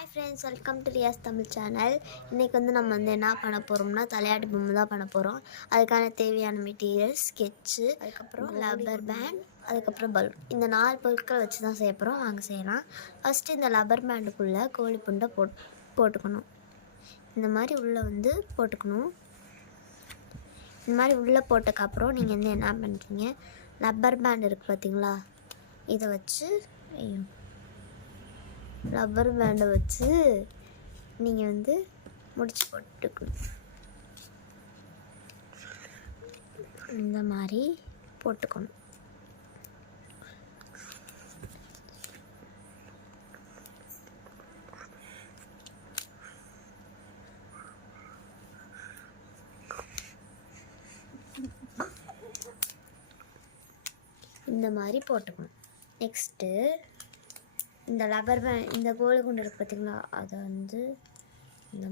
Hi friends, welcome to Riya's Tamil channel. இன்னைக்கு வந்து நம்ம வந்து என்ன பண்ண போறோம்னா தலையாட்டி பொம்மை தான் பண்ண போறோம். அதுக்கான தேவையான மெட்டீரியல்ஸ் ஸ்கெட்ச், அதுக்கப்புறம் ரப்பர் பேண்ட், அதுக்கப்புறம் பலூன். இந்த 4 பொருட்களை வச்சு தான் செய்ய போறோம். வாங்க செய்யலாம். ஃபர்ஸ்ட் இந்த ரப்பர் பேண்டுக்குள்ள கோழி புண்டை போட்டுக்கணும். இந்த மாதிரி உள்ள வந்து போட்டுக்கணும். இந்த மாதிரி உள்ளே போட்டதுக்கப்புறம் நீங்கள் வந்து என்ன பண்ணுறீங்க, ரப்பர் பேண்ட் இருக்குது பார்த்தீங்களா, இதை வச்சு ரப்பர் பேண்டை வச்சு நீங்கள் வந்து முடிச்சு போட்டுக்கணும். இந்த மாதிரி போட்டுக்கணும். இந்த மாதிரி போட்டுக்கணும். நெக்ஸ்ட்டு இந்த ரப்பர் பேண்ட், இந்த கோழி குண்டு இருக்குது பார்த்திங்களா, அதை வந்து இந்த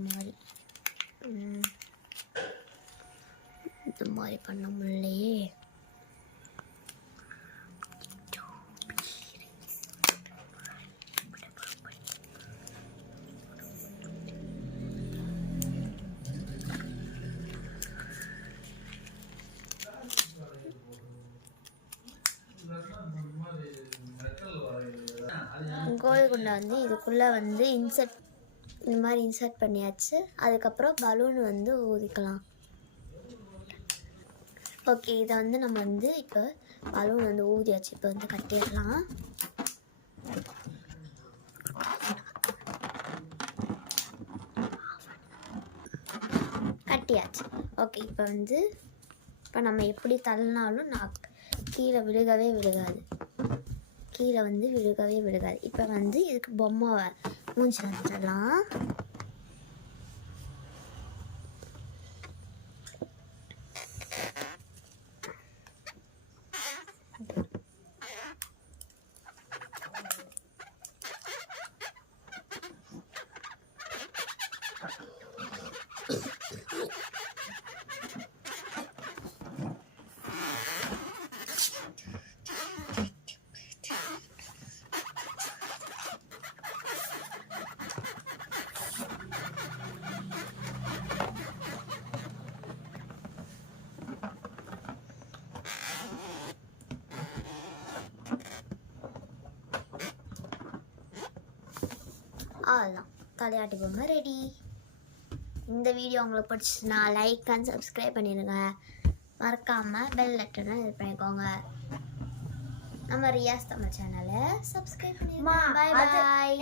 மாதிரி பண்ண முடியலையே. கோழி குண்டை வந்து இதுக்குள்ளே வந்து இந்த மாதிரி இன்சர்ட் பண்ணியாச்சு. அதுக்கப்புறம் பலூன் வந்து ஊதிக்கலாம். ஓகே, இதை வந்து நம்ம வந்து இப்போ பலூன் வந்து ஊதியாச்சு. இப்போ வந்து கட்டிடலாம். கட்டியாச்சு. ஓகே, இப்போ நம்ம எப்படி தள்ளினாலும் கீழே விழுகாது. இப்போ வந்து இதுக்கு பொம்மை மூஞ்சி வந்துடலாம். அவ்வளோதான், தலையாட்டி பொம்மை ரெடி. இந்த வீடியோ உங்களுக்கு பிடிச்சிச்சுன்னா லைக் அண்ட் சப்ஸ்கிரைப் பண்ணிடுங்க. மறக்காமல் பெல் பட்டனை இது பண்ணிக்கோங்க. நம்ம ரியாஸ் தமிழ் சேனலை சப்ஸ்கிரைப் பண்ணிடுங்க. பாய் பாய்.